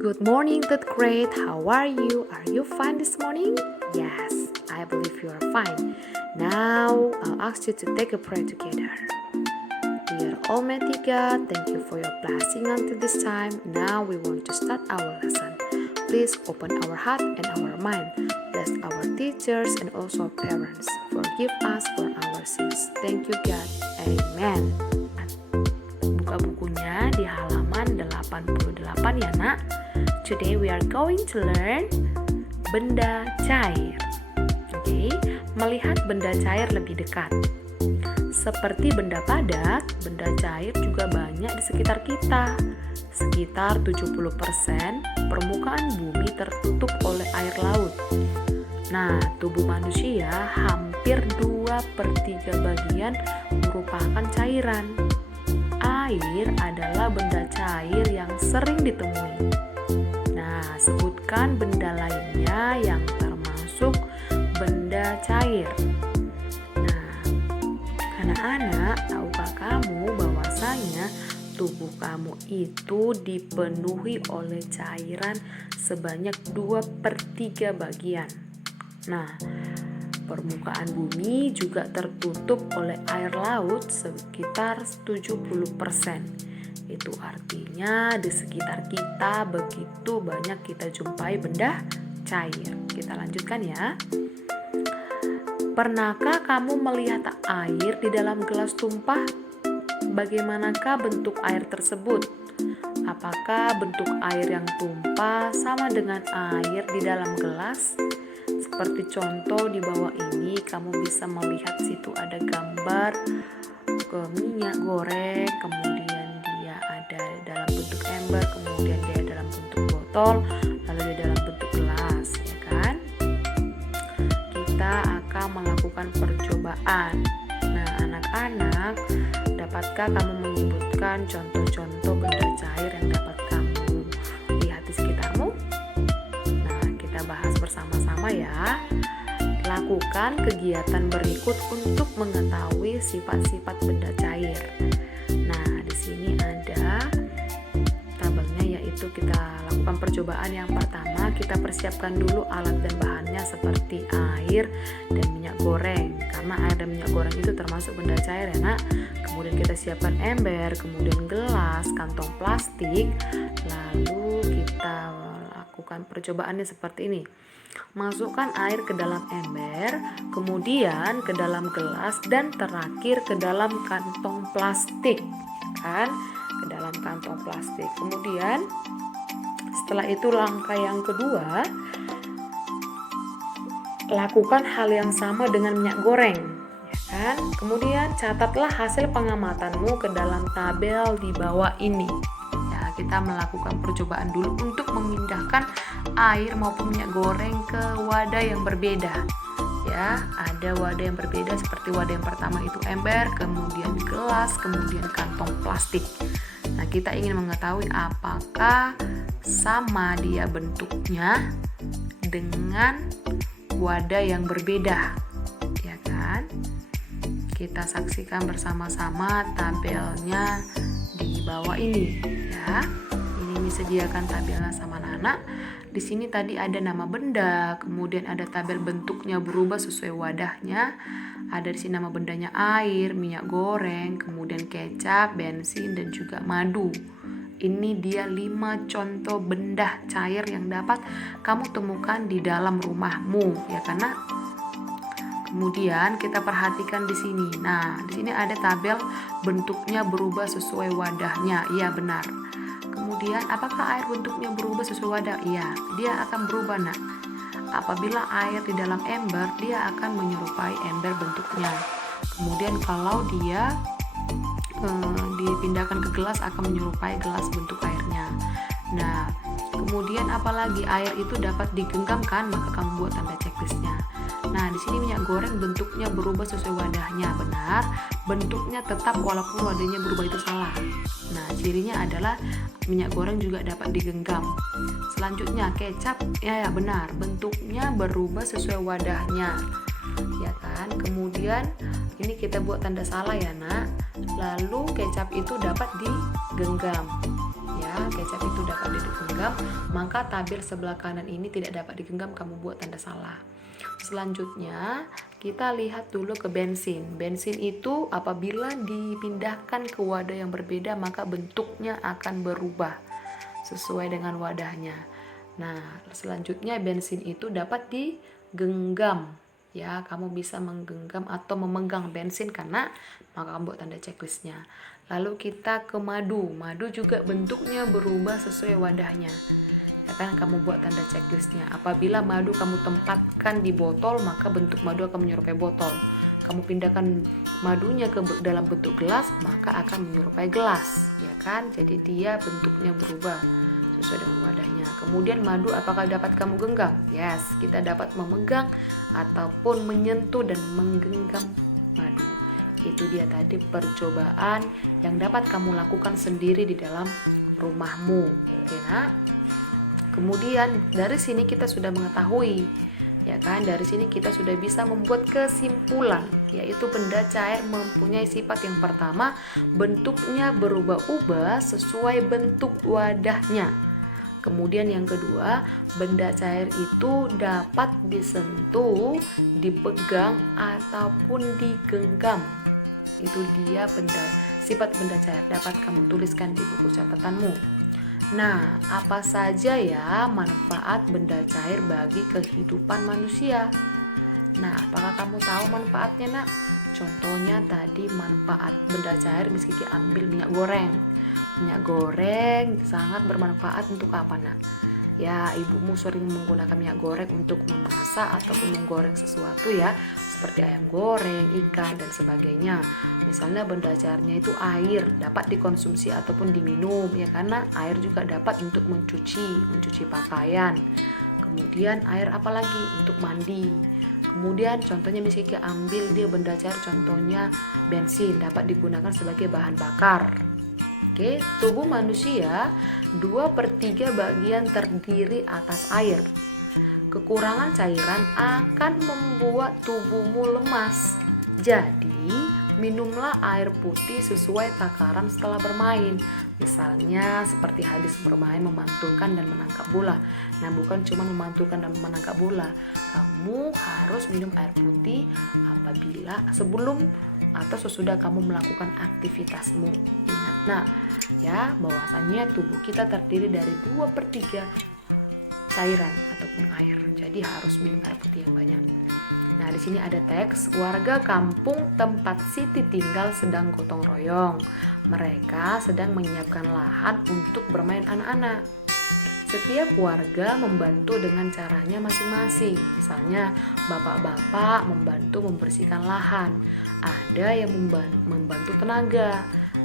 Good morning, third grade. How are you? Are you fine this morning? Yes, I believe you are fine. Now, I'll ask you to take a prayer together. Dear Almighty God, thank you for your blessing until this time. Now we want to start our lesson. Please open our heart and our mind. Bless our teachers and also our parents. Forgive us for our sins. Thank you, God. Amen. Buka bukunya di halaman 88 ya, Nak. Today we are going to learn benda cair. Oke, melihat benda cair lebih dekat. Seperti benda padat, benda cair juga banyak di sekitar kita. Sekitar 70% permukaan bumi tertutup oleh air laut. Nah, tubuh manusia hampir 2/3 bagian merupakan cairan. Air adalah benda cair yang sering ditemui. Nah, sebutkan benda lainnya yang termasuk benda cair. Nah, anak-anak, tahukah kamu bahwasanya tubuh kamu itu dipenuhi oleh cairan sebanyak 2/3 bagian. Nah, permukaan bumi juga tertutup oleh air laut sekitar 70%. Itu artinya di sekitar kita begitu banyak kita jumpai benda cair. Kita lanjutkan ya. Pernahkah kamu melihat air di dalam gelas tumpah? Bagaimanakah bentuk air tersebut? Apakah bentuk air yang tumpah sama dengan air di dalam gelas? Seperti contoh di bawah ini, kamu bisa melihat situ ada gambar minyak goreng, kemudian dia ada dalam bentuk ember, kemudian dia dalam bentuk botol, lalu dia dalam bentuk gelas, ya kan? Kita akan melakukan percobaan. Nah, anak-anak, dapatkah kamu menyebutkan contoh-contoh benda cair yang dapat kamu lihat di sekitarmu? Nah, kita bahas bersama-sama ya. Lakukan kegiatan berikut untuk mengetahui sifat-sifat benda cair. Nah, di sini ada tabelnya, yaitu kita lakukan percobaan. Yang pertama, kita persiapkan dulu alat dan bahannya seperti air dan minyak goreng. Karena air dan minyak goreng itu termasuk benda cair ya, Nak. Kemudian kita siapkan ember, kemudian gelas, kantong plastik. Lalu kita lakukan percobaannya seperti ini. Masukkan air ke dalam ember, kemudian ke dalam gelas, dan terakhir ke dalam kantong plastik, kan? Ke dalam kantong plastik. Kemudian setelah itu langkah yang kedua, lakukan hal yang sama dengan minyak goreng, ya kan? Kemudian catatlah hasil pengamatanmu ke dalam tabel di bawah ini. Kita melakukan percobaan dulu untuk memindahkan air maupun minyak goreng ke wadah yang berbeda. Ya, ada wadah yang berbeda seperti wadah yang pertama itu ember, kemudian gelas, kemudian kantong plastik. Nah, kita ingin mengetahui apakah sama dia bentuknya dengan wadah yang berbeda, ya kan? Kita saksikan bersama-sama tabelnya di bawah ini ya. Ini disediakan tabelnya sama anak-anak. Di sini tadi ada nama benda, kemudian ada tabel bentuknya berubah sesuai wadahnya. Ada di sini nama bendanya air, minyak goreng, kemudian kecap, bensin, dan juga madu. Ini dia 5 contoh benda cair yang dapat kamu temukan di dalam rumahmu, ya karena kemudian kita perhatikan di sini. Nah, di sini ada tabel bentuknya berubah sesuai wadahnya. Iya, benar. Kemudian apakah air bentuknya berubah sesuai wadah? Iya, dia akan berubah, Nak. Apabila air di dalam ember, dia akan menyerupai ember bentuknya. Kemudian kalau dia dipindahkan ke gelas akan menyerupai gelas bentuk airnya. Nah, kemudian apalagi air itu dapat digenggamkan, maka kamu buat tanda checklistnya. Nah, di sini minyak goreng bentuknya berubah sesuai wadahnya, benar. Bentuknya tetap walaupun wadahnya berubah, itu salah. Nah, cirinya adalah minyak goreng juga dapat digenggam. Selanjutnya kecap, ya benar, bentuknya berubah sesuai wadahnya, ya kan. Kemudian ini kita buat tanda salah ya, Nak. Lalu kecap itu dapat digenggam, ya. kecap itu dapat digenggam, maka tabir sebelah kanan ini tidak dapat digenggam, kamu buat tanda salah. Selanjutnya kita lihat dulu ke bensin. Bensin itu apabila dipindahkan ke wadah yang berbeda maka bentuknya akan berubah sesuai dengan wadahnya. Nah, selanjutnya bensin itu dapat digenggam. Ya, kamu bisa menggenggam atau memegang bensin karena maka kamu buat tanda checklistnya. Lalu kita ke madu. Madu juga bentuknya berubah sesuai wadahnya. Ya kan, kamu buat tanda checklistnya. Apabila madu kamu tempatkan di botol, maka bentuk madu akan menyerupai botol. Kamu pindahkan madunya ke dalam bentuk gelas, maka akan menyerupai gelas, ya kan? Jadi dia bentuknya berubah sesuai dengan wadahnya. Kemudian madu apakah dapat kamu genggam? Yes, kita dapat memegang ataupun menyentuh dan menggenggam madu. Itu dia tadi percobaan yang dapat kamu lakukan sendiri di dalam rumahmu. Oke, Nak? Kemudian dari sini kita sudah mengetahui, ya kan? Dari sini kita sudah bisa membuat kesimpulan, yaitu benda cair mempunyai sifat yang pertama, bentuknya berubah-ubah sesuai bentuk wadahnya. Kemudian yang kedua, benda cair itu dapat disentuh, dipegang ataupun digenggam. Itu dia sifat benda cair, dapat kamu tuliskan di buku catatanmu. Nah, apa saja ya manfaat benda cair bagi kehidupan manusia? Nah, apakah kamu tahu manfaatnya, Nak? Contohnya tadi manfaat benda cair, bisa kita ambil minyak goreng. Minyak goreng sangat bermanfaat untuk apa, Nak? Ya, ibumu sering menggunakan minyak goreng untuk memasak ataupun menggoreng sesuatu ya, seperti ayam goreng, ikan, dan sebagainya. Misalnya benda cairnya itu air, dapat dikonsumsi ataupun diminum, ya, karena air juga dapat untuk mencuci pakaian. Kemudian air apalagi? Untuk mandi. Kemudian contohnya misalnya ambil dia benda cair, contohnya bensin, dapat digunakan sebagai bahan bakar. Oke, tubuh manusia 2/3 bagian terdiri atas air. Kekurangan cairan akan membuat tubuhmu lemas. Jadi, minumlah air putih sesuai takaran setelah bermain. Misalnya seperti hadis bermain memantulkan dan menangkap bola. Nah, bukan cuma memantulkan dan menangkap bola. Kamu harus minum air putih apabila sebelum atau sesudah kamu melakukan aktivitasmu. Ingat, Nah, ya, bahwasannya tubuh kita terdiri dari 2/3 cairan ataupun air. Jadi harus minum air putih yang banyak. Nah, di sini ada teks, warga kampung tempat Siti tinggal sedang gotong royong. Mereka sedang menyiapkan lahan untuk bermain anak-anak. Setiap warga membantu dengan caranya masing-masing. Misalnya, bapak-bapak membantu membersihkan lahan. Ada yang membantu tenaga.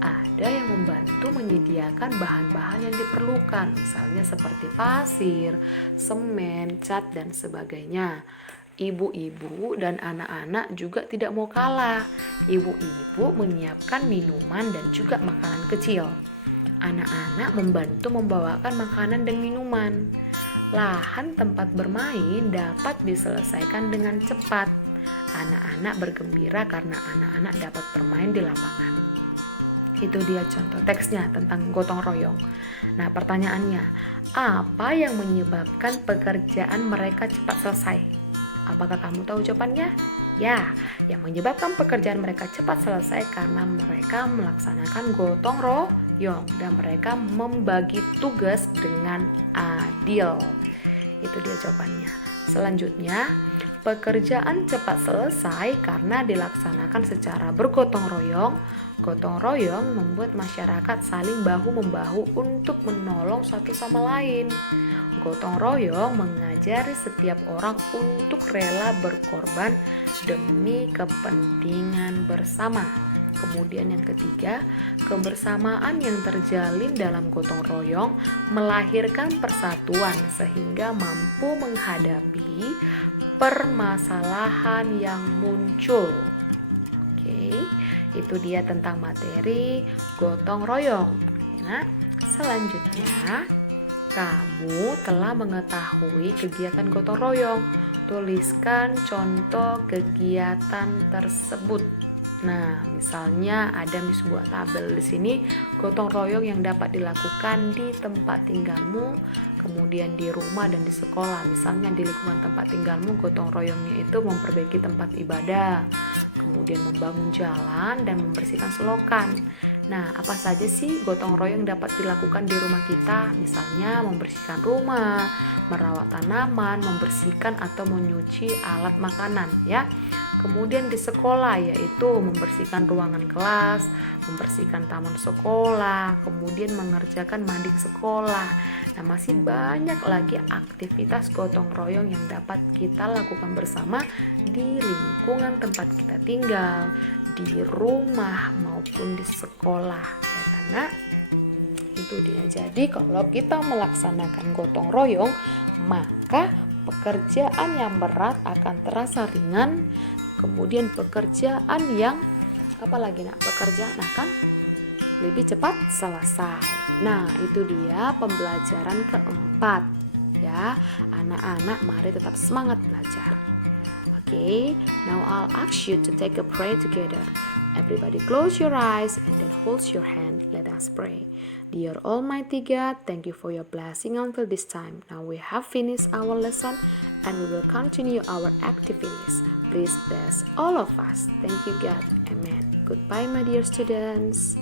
Ada yang membantu menyediakan bahan-bahan yang diperlukan, misalnya seperti pasir, semen, cat, dan sebagainya. Ibu-ibu dan anak-anak juga tidak mau kalah. Ibu-ibu menyiapkan minuman dan juga makanan kecil. Anak-anak membantu membawakan makanan dan minuman. Lahan tempat bermain dapat diselesaikan dengan cepat. Anak-anak bergembira karena anak-anak dapat bermain di lapangan. Itu dia contoh teksnya tentang gotong royong. Nah, pertanyaannya, apa yang menyebabkan pekerjaan mereka cepat selesai? Apakah kamu tahu jawabannya? Ya, yang menyebabkan pekerjaan mereka cepat selesai karena mereka melaksanakan gotong royong dan mereka membagi tugas dengan adil. Itu dia jawabannya. Selanjutnya, pekerjaan cepat selesai karena dilaksanakan secara bergotong royong. Gotong royong membuat masyarakat saling bahu-membahu untuk menolong satu sama lain. Gotong royong mengajari setiap orang untuk rela berkorban demi kepentingan bersama. Kemudian yang ketiga, kebersamaan yang terjalin dalam gotong royong melahirkan persatuan sehingga mampu menghadapi permasalahan yang muncul. Oke, itu dia tentang materi gotong royong. Nah, selanjutnya kamu telah mengetahui kegiatan gotong royong. Tuliskan contoh kegiatan tersebut. Nah, misalnya ada sebuah tabel di sini, gotong royong yang dapat dilakukan di tempat tinggalmu, kemudian di rumah dan di sekolah. Misalnya di lingkungan tempat tinggalmu, gotong royongnya itu memperbaiki tempat ibadah, kemudian membangun jalan dan membersihkan selokan. Nah, apa saja sih gotong royong dapat dilakukan di rumah kita? Misalnya membersihkan rumah, merawat tanaman, membersihkan atau menyuci alat makanan, ya. Kemudian di sekolah yaitu membersihkan ruangan kelas, membersihkan taman sekolah, kemudian mengerjakan mading sekolah. Nah, masih banyak lagi aktivitas gotong royong yang dapat kita lakukan bersama di lingkungan tempat kita tinggal, di rumah maupun di sekolah. Ya, karena itu dia. Jadi kalau kita melaksanakan gotong royong, maka pekerjaan yang berat akan terasa ringan. Kemudian pekerjaan yang pekerjaan akan lebih cepat selesai. Nah, itu dia pembelajaran keempat, ya. Anak-anak, mari tetap semangat belajar. Okay, now I'll ask you to take a prayer together. Everybody close your eyes and then hold your hand. Let us pray. Dear Almighty God, thank you for your blessing until this time. Now we have finished our lesson and we will continue our activities. Please bless all of us. Thank you, God. Amen. Goodbye, my dear students.